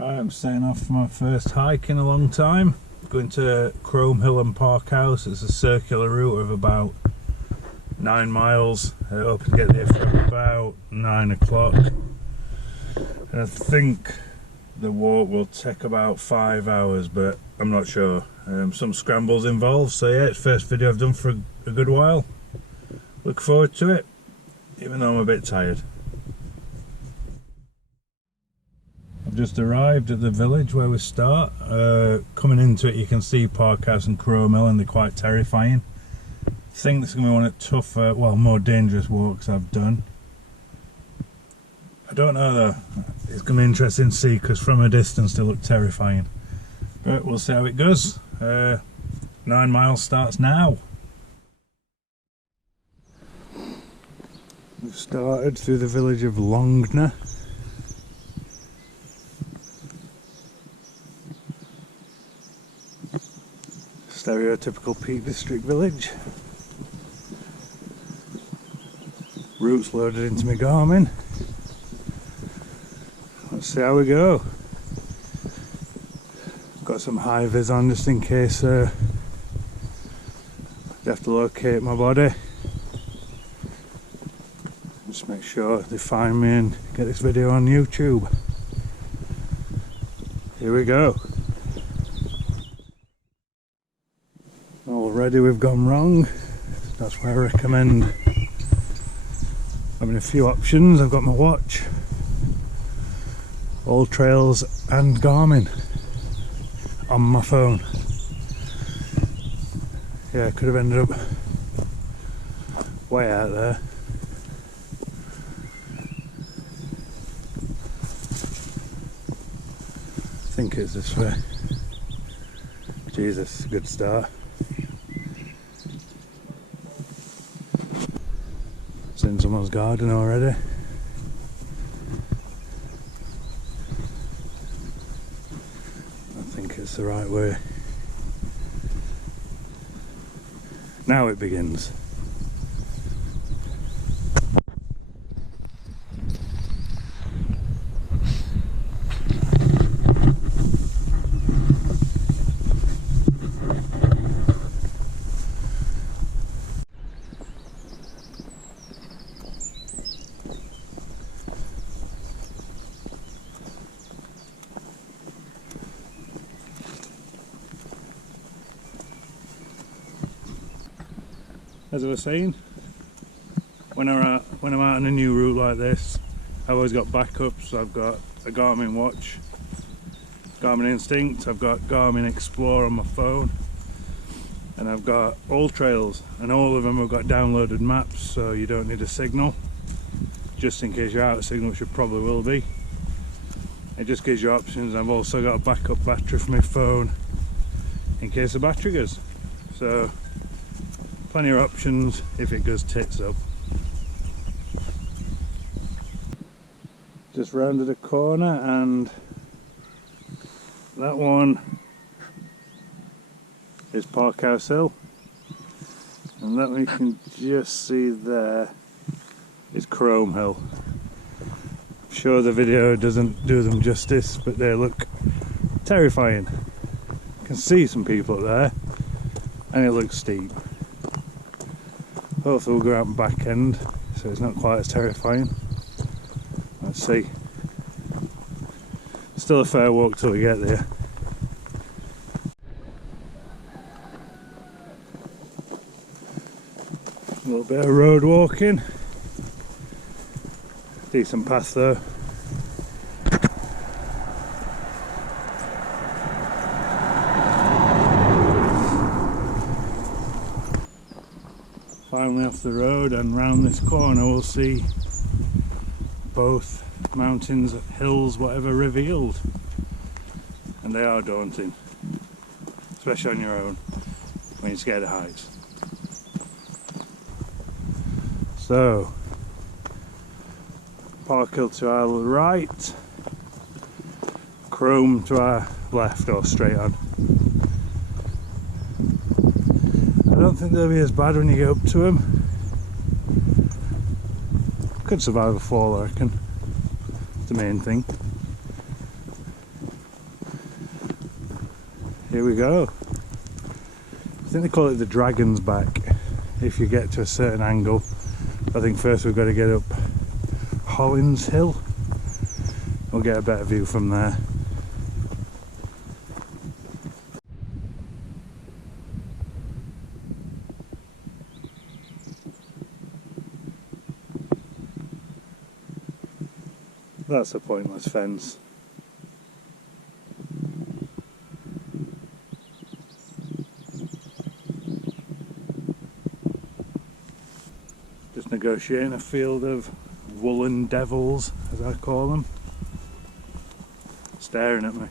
Right, I'm setting off for my first hike in a long time. Going to Crome Hill and Parkhouse. It's a circular route of about 9 miles. I hope to get there from about 9 o'clock. And I think the walk will take about 5 hours, but I'm not sure. Some scrambles involved, so yeah, it's the first video I've done for a good while. Look forward to it, even though I'm a bit tired. I've just arrived at the village where we start. Coming into it, you can see Parkhouse and Crome Hill, and they're quite terrifying. I think this is going to be one of the tougher, well, more dangerous walks I've done. I don't know though. It's going to be interesting to see, because from a distance they look terrifying. But we'll see how it goes. 9 miles starts now. We've started through the village of Longner. Stereotypical Peak District village. Routes loaded into my Garmin. Let's see how we go. Got some high vis on just in case I have to locate my body. Just make sure they find me and get this video on YouTube. Here we go. Already we've gone wrong. That's why I recommend having a few options. I've got my watch, all trails and Garmin on my phone. Yeah, I could have ended up way out there. I think it's this way. Jesus, good start. It's in someone's garden already. I think it's the right way. Now it begins. As I was saying, when I'm out on a new route like this, I've always got backups. I've got a Garmin watch, Garmin Instinct, I've got Garmin Explore on my phone, and I've got all trails, and all of them have got downloaded maps, so you don't need a signal, just in case you're out of signal, which you probably will be. It just gives you options. I've also got a backup battery for my phone in case the battery goes. So plenty of options if it goes tits up. Just rounded a corner and that one is Parkhouse Hill, and that we can just see there is Crome Hill. I'm sure the video doesn't do them justice, but they look terrifying. You can see some people up there and it looks steep. Hopefully we'll go out and back end so it's not quite as terrifying. Let's see. Still a fair walk till we get there. A little bit of road walking. Decent path though. Finally off the road, and round this corner we'll see both mountains, hills, whatever, revealed, and they are daunting, especially on your own when you're scared of heights. So Parkhill to our right, Crome to our left, or straight on. I don't think they'll be as bad when you get up to them. Could survive a fall, I reckon. It's the main thing. Here we go. I think they call it the Dragon's Back if you get to a certain angle. I think first we've got to get up Hollins Hill. We'll get a better view from there. That's a pointless fence. Just negotiating a field of woolen devils, as I call them, staring at me.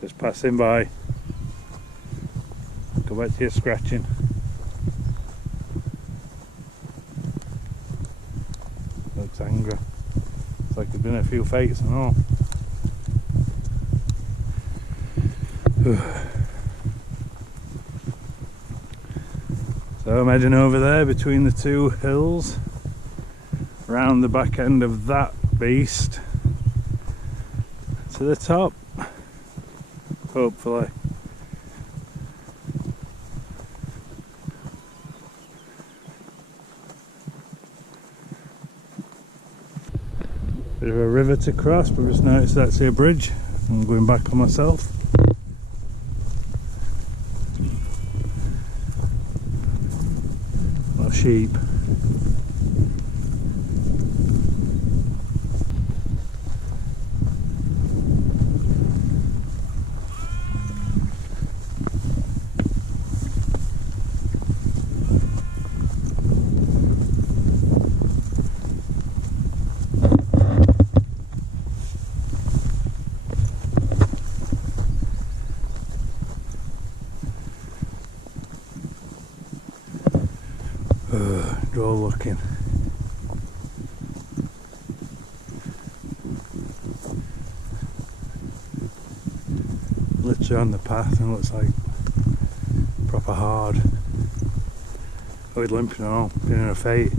Just passing by. Go back to your scratching. Looks angry. It's like there's been a few fights and all. So I'm heading over there between the two hills, round the back end of that beast to the top, hopefully. Bit of a river to cross, but just noticed that's a bridge. I'm going back on myself. A lot of sheep. Go looking. Literally on the path and looks like proper hard. Oh, he's limping and all, been in a fight.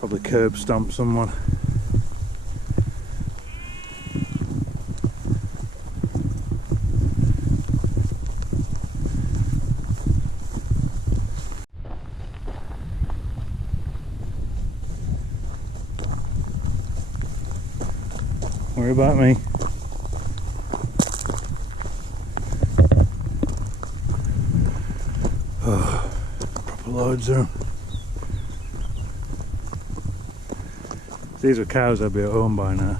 Probably curb stomped someone. Worry about me. Oh, proper loads of them. If these were cows, I'd be at home by now.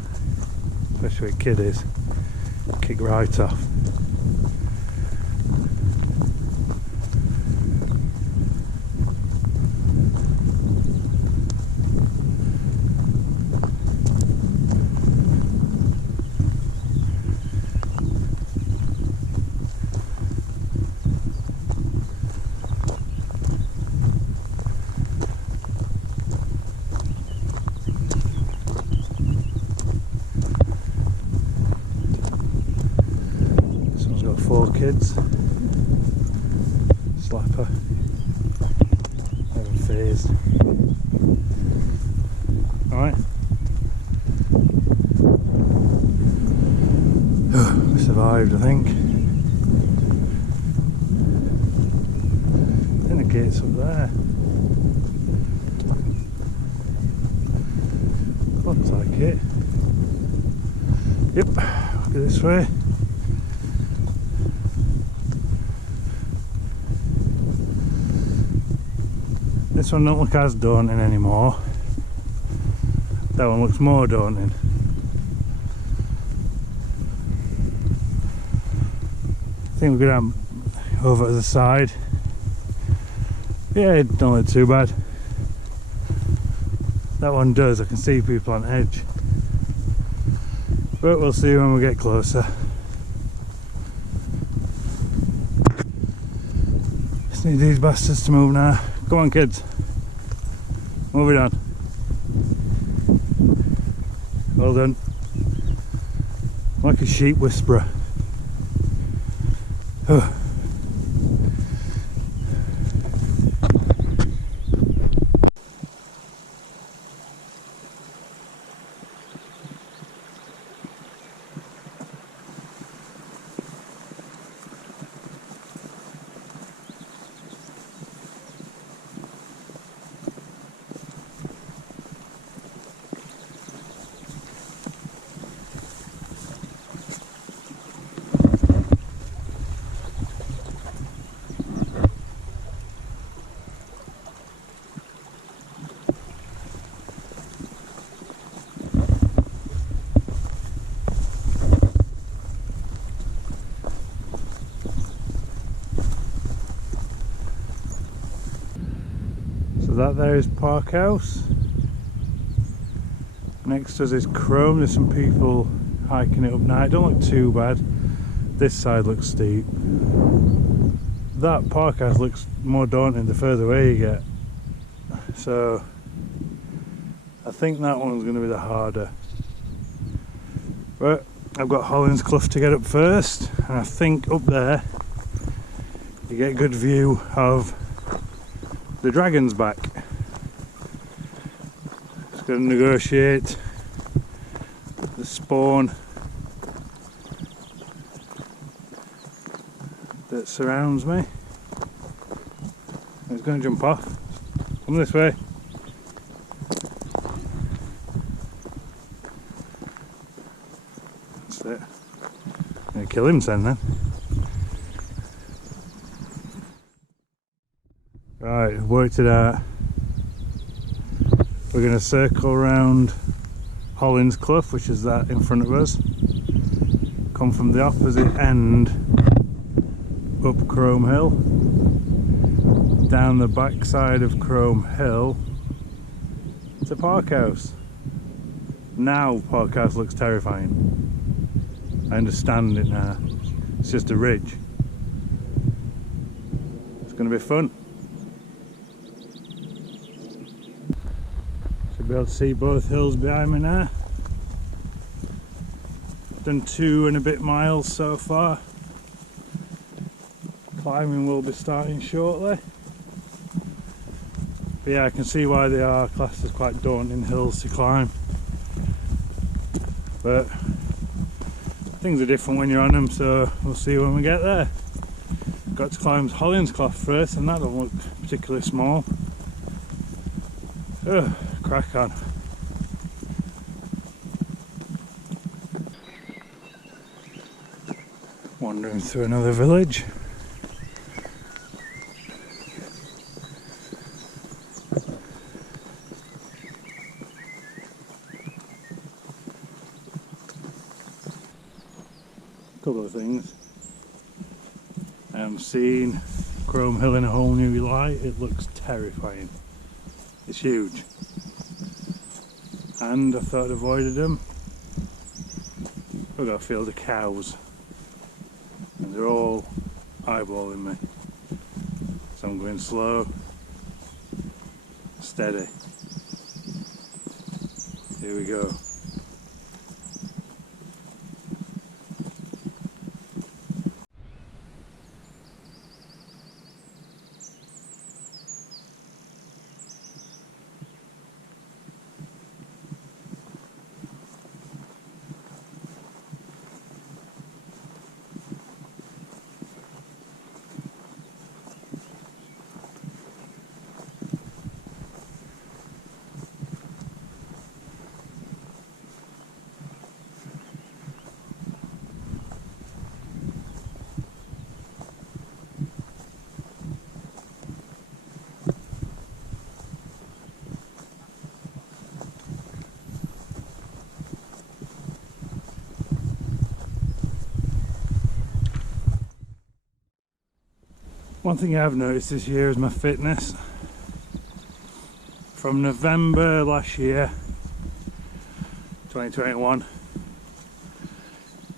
Especially with kiddies. Kick right off. Four kids. Slapper. Never phased. Alright. We survived, I think. And the gate's up there. Looks like it. Yep, look this way. This one don't look as daunting anymore. That one looks more daunting. I think we're going to over to the side. Yeah, it don't look too bad. That one does, I can see people on edge. But we'll see when we get closer. Just need these bastards to move now. Come on kids, move it on. Well done. Like a sheep whisperer. So that there is Parkhouse. Next to us is Chrome. There's some people hiking it up now. It don't look too bad. This side looks steep. That Parkhouse looks more daunting the further away you get. So I think that one's going to be the harder. But I've got Holland's Clough to get up first, and I think up there you get a good view of the Dragon's Back. Just got to negotiate the spawn that surrounds me. It's going to jump off. Come this way. That's it. I'm going to kill him then. Right, worked it out. We're going to circle around Holland's Clough, which is that in front of us. Come from the opposite end up Chrome Hill, down the back side of Chrome Hill to Parkhouse. Now Parkhouse looks terrifying. I understand it now. It's just a ridge. It's going to be fun. Should be able to see both hills behind me now. Done 2 and a bit miles so far. Climbing will be starting shortly. But yeah, I can see why they are classed as quite daunting hills to climb. But things are different when you're on them, so we'll see when we get there. Got to climb Holland's Clough first, and that doesn't look particularly small. Ugh, crack on. Wandering through another village. Couple of things. I'm seeing Chrome Hill in a whole new light. It looks terrifying. It's huge. And I thought I'd avoided them. We've got a field of cows. And they're all eyeballing me. So I'm going slow, steady. Here we go. One thing I've noticed this year is my fitness. From November last year, 2021,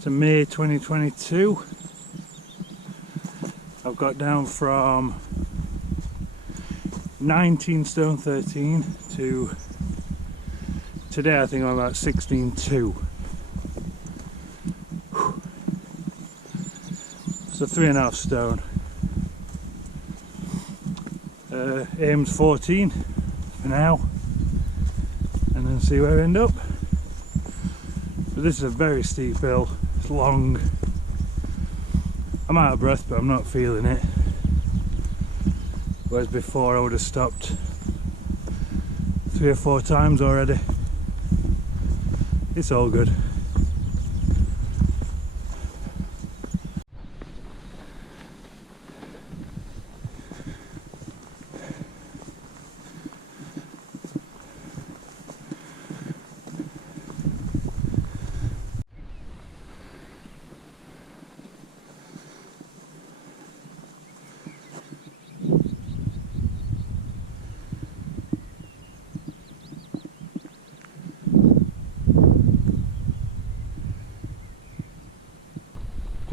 to May 2022, I've got down from 19 stone 13 to today I think I'm about 16.2. So 3.5 stone. Aims 14 for now, and then see where we end up. But this is a very steep hill, it's long. I'm out of breath, but I'm not feeling it. Whereas before I would have stopped 3 or 4 times already. It's all good.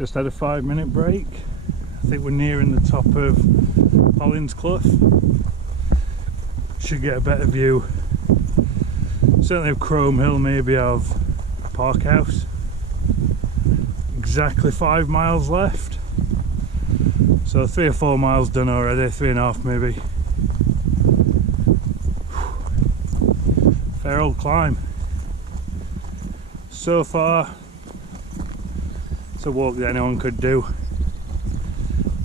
Just had a 5-minute break. I think we're nearing the top of Hollins Clough. Should get a better view, certainly of Crome Hill, maybe of Parkhouse. Exactly 5 miles left, so 3 or 4 miles done already, 3.5 maybe. Fair old climb. So far, it's a walk that anyone could do.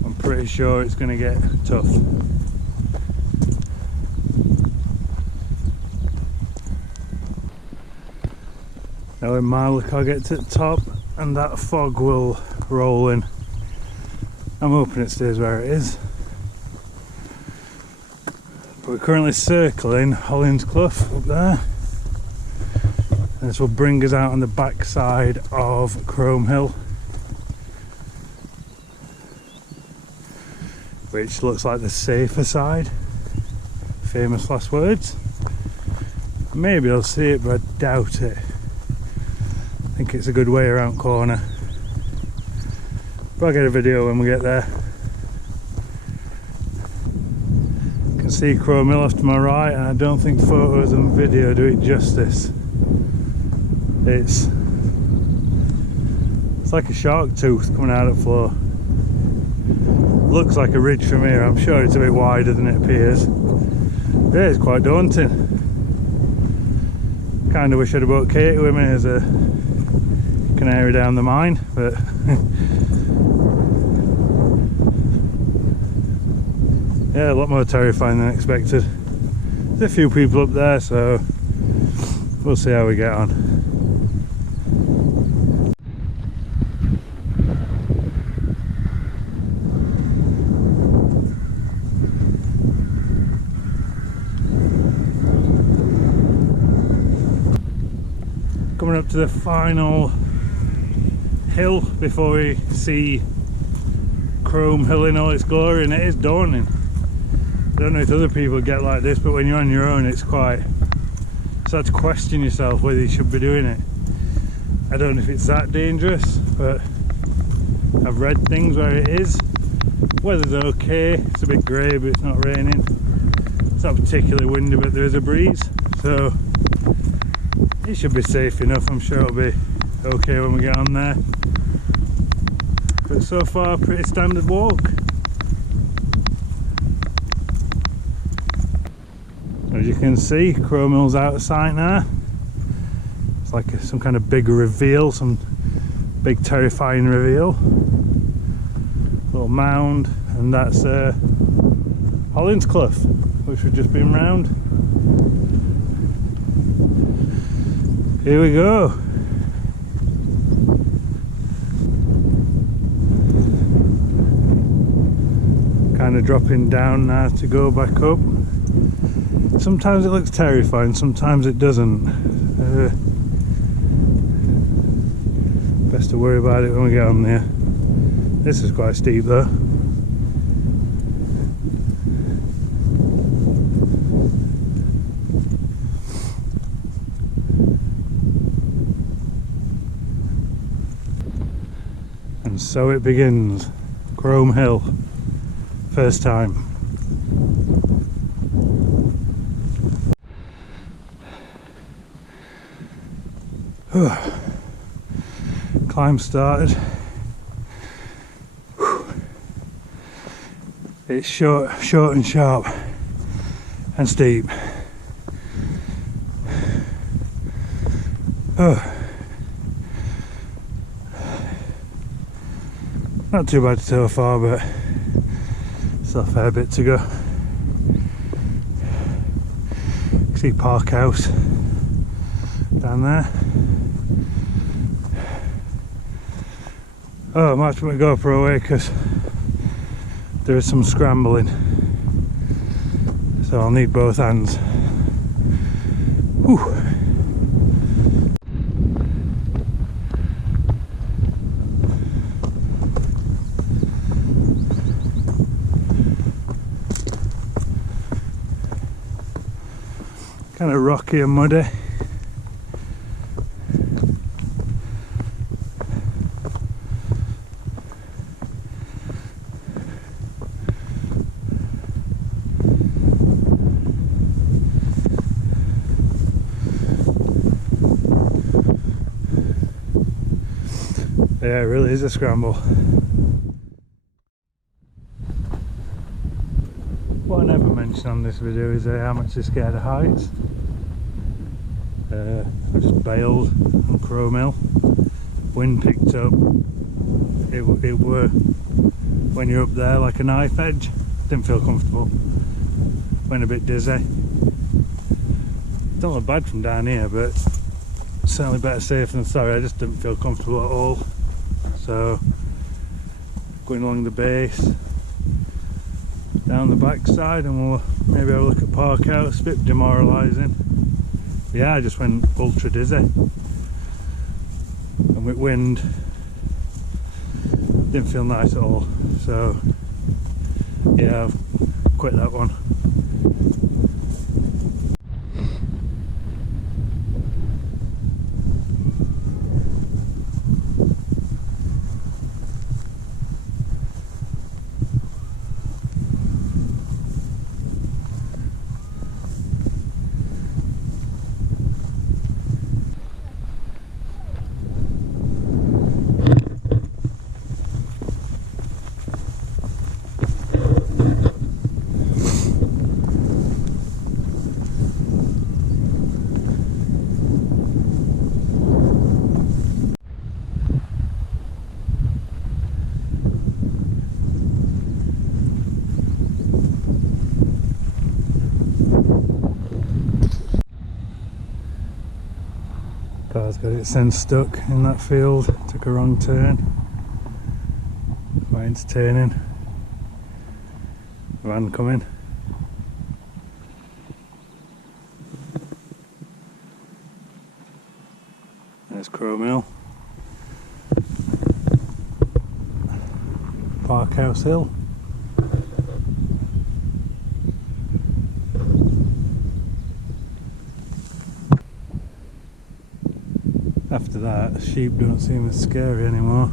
I'm pretty sure it's going to get tough. Now in my luck I'll get to the top and that fog will roll in. I'm hoping it stays where it is. But we're currently circling Hollins Clough up there. And this will bring us out on the back side of Crome Hill, which looks like the safer side. Famous last words. Maybe I'll see it, but I doubt it. I think it's a good way around corner. But I'll get a video when we get there. You can see Crome Hill off to my right, and I don't think photos and video do it justice. It's like a shark tooth coming out of the floor. Looks like a ridge from here. I'm sure it's a bit wider than it appears. Yeah, it's quite daunting. Kind of wish I'd have brought Katie with me as a canary down the mine, but yeah, a lot more terrifying than expected. There's a few people up there, so we'll see how we get on. Coming up to the final hill before we see Crome Hill in all its glory, and it is daunting. I don't know if other people get like this, but when you're on your own it's hard to question yourself whether you should be doing it. I don't know if it's that dangerous, but I've read things where it is. Weather's okay, it's a bit grey but it's not raining. It's not particularly windy, but there is a breeze, so it should be safe enough. I'm sure it'll be okay when we get on there. But so far, pretty standard walk. As you can see, Crome Hill's out of sight now. It's like some kind of big reveal, some big terrifying reveal. Little mound, and that's Hollins Clough, which we've just been round. Here we go. Kind of dropping down now to go back up. Sometimes it looks terrifying, sometimes it doesn't. Best to worry about it when we get on there. This is quite steep though. And so it begins. Crome Hill. First time. Climb started. It's short and sharp and steep. Not too bad so far, but still a fair bit to go. You can see Parkhouse down there. Oh, I might put my GoPro away because there is some scrambling, so I'll need both hands. Whew. Kind of rocky and muddy. Yeah, it really is a scramble. What I never mentioned on this video is how much I'm scared of heights. I just bailed on Crow Mill. Wind picked up. It were, when you're up there, like a knife edge. Didn't feel comfortable. Went a bit dizzy. Don't look bad from down here, but certainly better safe than sorry. I just didn't feel comfortable at all. So going along the base, down the backside, and we'll maybe have a look at Parkhouse. A bit demoralising. Yeah, I just went ultra dizzy, and with wind didn't feel nice at all. So yeah, I've quit that one. Car's got its end stuck in that field, took a wrong turn. Quite entertaining. Van coming. There's Crow Mill. Parkhouse Hill. After that, sheep don't seem as scary anymore.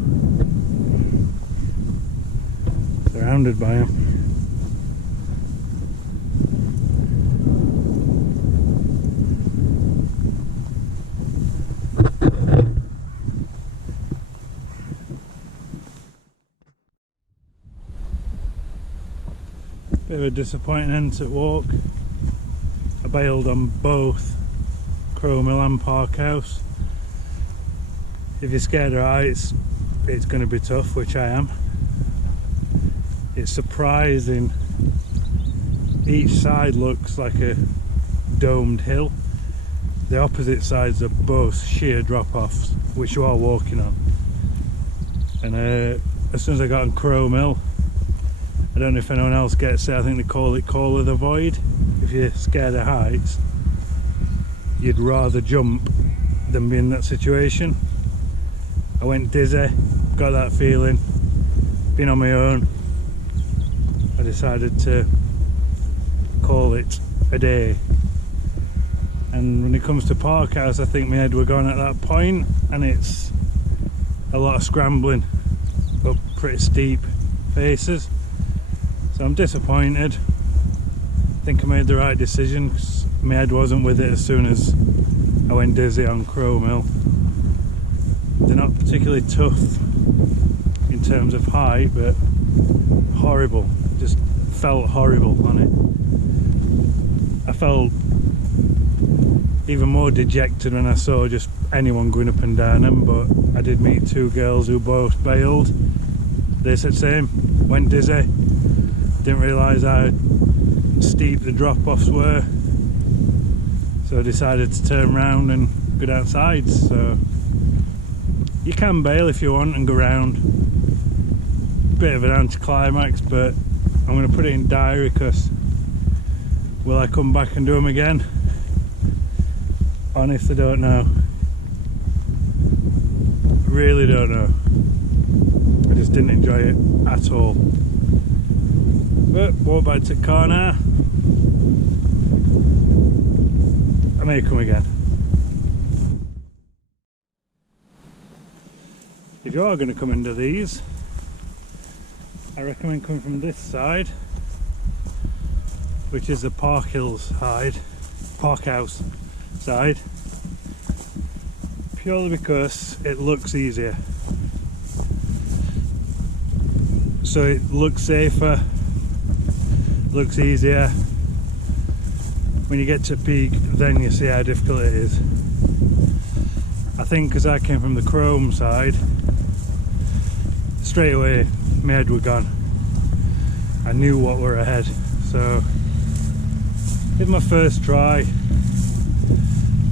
Surrounded by them. Bit of a disappointing end to walk. I bailed on both Crow Mill and Parkhouse. If you're scared of heights, it's going to be tough, which I am. It's surprising. Each side looks like a domed hill. The opposite sides are both sheer drop-offs, which you are walking on. And as soon as I got on Crow Mill, I don't know if anyone else gets it, I think they call it Call of the Void. If you're scared of heights, you'd rather jump than be in that situation. I went dizzy, got that feeling, been on my own. I decided to call it a day. And when it comes to Parkhouse, I think my head were going at that point, and it's a lot of scrambling up pretty steep faces. So I'm disappointed. I think I made the right decision because my head wasn't with it as soon as I went dizzy on Crow Mill. They're not particularly tough in terms of height, but horrible. Just felt horrible on it. I felt even more dejected when I saw just anyone going up and down them, but I did meet two girls who both bailed. They said same, went dizzy, didn't realise how steep the drop-offs were, so I decided to turn around and go down sides. So you can bail if you want and go round. Bit of an anticlimax, but I'm going to put it in diary because will I come back and do them again? Honestly, don't know. Really don't know. I just didn't enjoy it at all. But walk back to the car now. I may come again. If you are going to come into these, I recommend coming from this side, which is the Parkhouse side, purely because it looks easier. so it looks safer, looks easier. When you get to peak, then you see how difficult it is. I think because I came from the chrome side, straight away my head were gone. I knew what were ahead, so in my first try,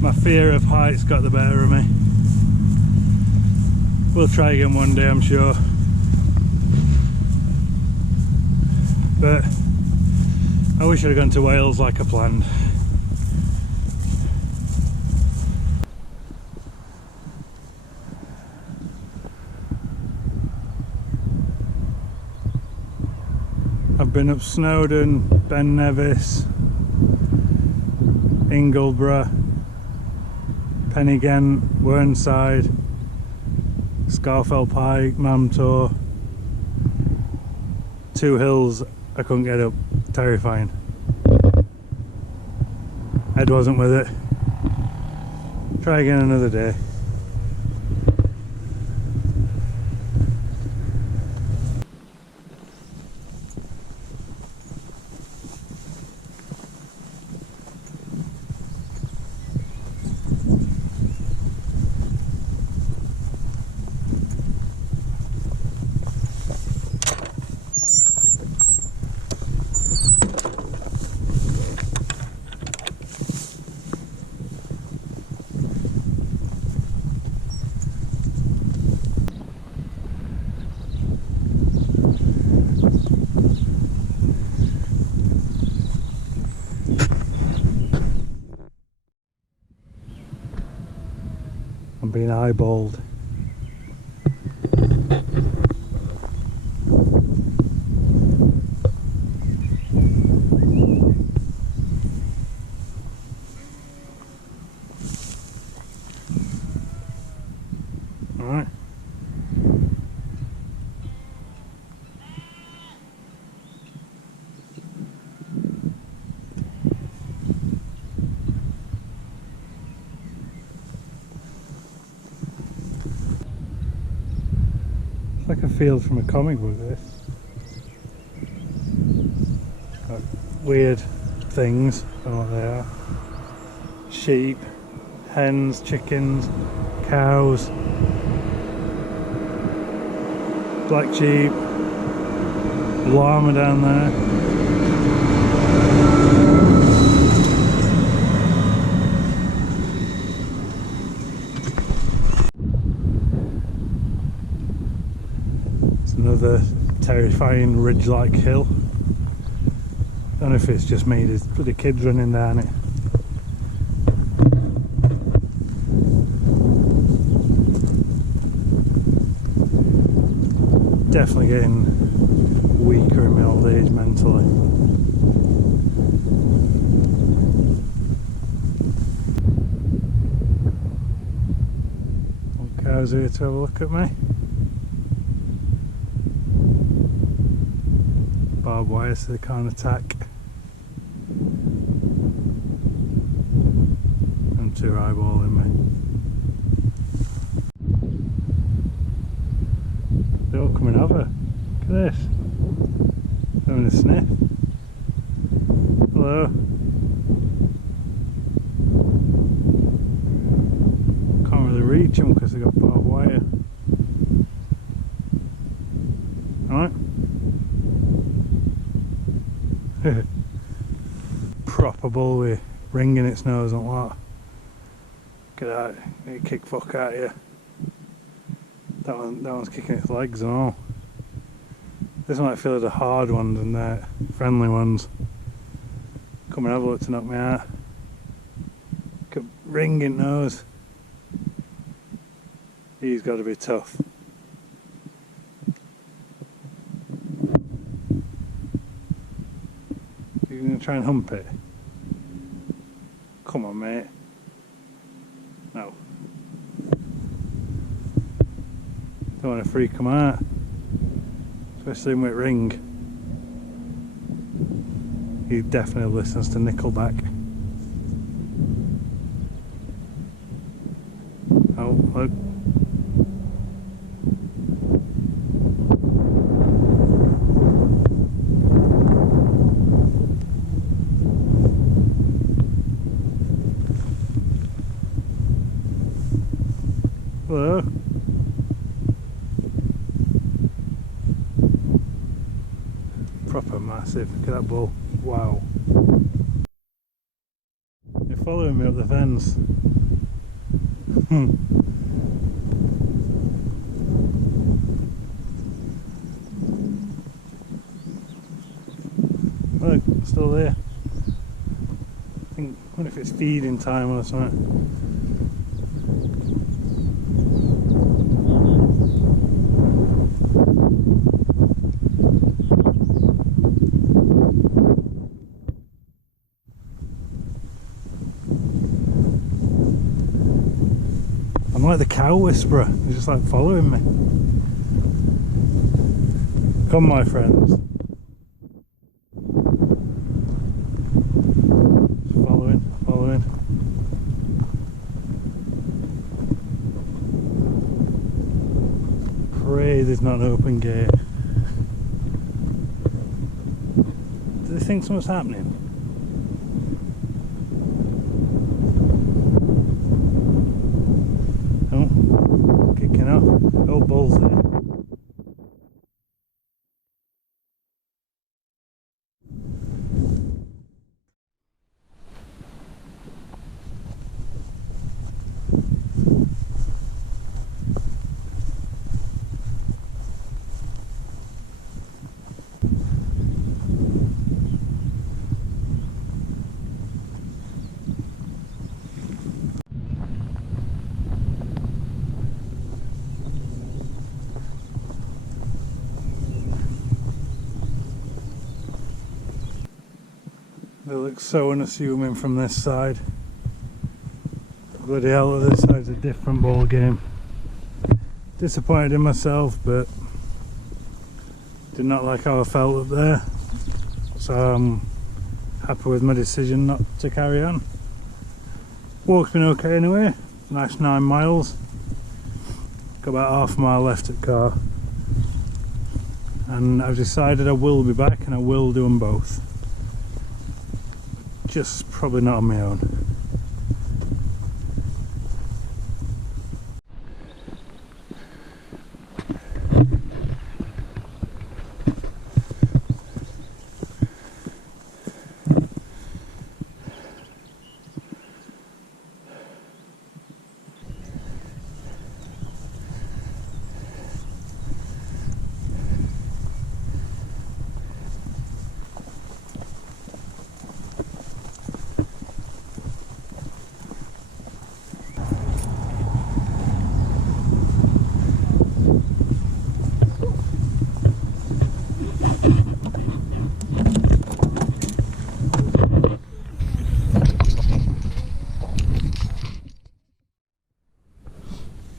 my fear of heights got the better of me. We'll try again one day, I'm sure. But I wish I'd have gone to Wales like I planned. I've been up Snowdon, Ben Nevis, Ingleborough, Penigent, Whernside, Scarfell Pike, Mamtor. 2 hills I couldn't get up, terrifying. Head wasn't with it. Try again another day. I'm being eyeballed. Alright. It's like a field from a comic book, this. Got weird things, I don't know what they are. Sheep, hens, chickens, cows, black sheep, llama down there. Another terrifying ridge-like hill. Don't know if it's just me, there's bloody kids running down it. Definitely getting weaker in my old age mentally. Old cows here to have a look at me. Barbed wire so they can't attack. I'm too eyeballing me. They're all coming over. Look at this. Having a sniff. Hello. Can't really reach them because they've got barbed wire. Alright. Proper bull with ring in its nose and what. Look at that, it kick fuck out of you. That one's kicking its legs and all. This might feel the hard ones and the friendly ones. Come and have a look to knock me out. Look at ringing nose. He's got to be tough. You're going to try and hump it? Come on, mate. No. Don't want to freak him out. Especially with ring. He definitely listens to Nickelback. Oh, look. Hello. Proper massive. Look at that bull. Wow. They're following me up the fence. Look, still there. I wonder if it's feeding time or something. I'm like the cow whisperer. He's just like following me. Come, my friends. Following. Pray there's not an open gate. Do they think something's happening? Oh, kicking off. Oh, bull's there. They look so unassuming from this side. Bloody hell, this side's a different ball game. Disappointed in myself, but did not like how I felt up there. So I'm happy with my decision not to carry on. Walk's been okay anyway. Nice 9 miles. Got about half a mile left at car. And I've decided I will be back and I will do them both. Just probably not on my own.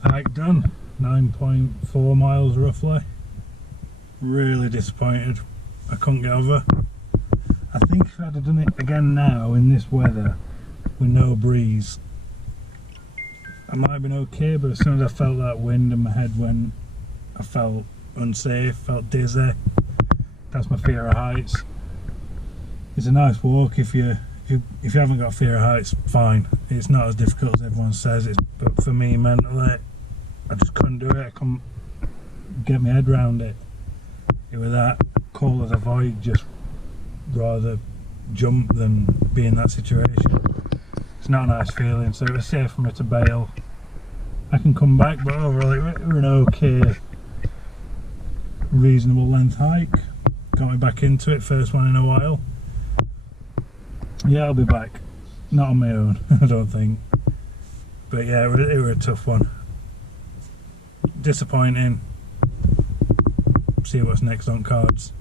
Hike done, 9.4 miles roughly. Really disappointed I couldn't get over. I think if I'd have done it again now in this weather with no breeze, I might have been okay, but as soon as I felt that wind in my head went, I felt unsafe, felt dizzy. That's my fear of heights. It's a nice walk if you haven't got a fear of heights, fine. It's not as difficult as everyone says, but for me mentally, I just couldn't do it. I couldn't get my head around it. It was that cold as a void, just rather jump than be in that situation. It's not a nice feeling, so it was safe for me to bail. I can come back, but overall it was an okay, reasonable length hike. Got me back into it, first one in a while. Yeah, I'll be back. Not on my own, I don't think. But yeah, it was a tough one. Disappointing. See what's next on cards.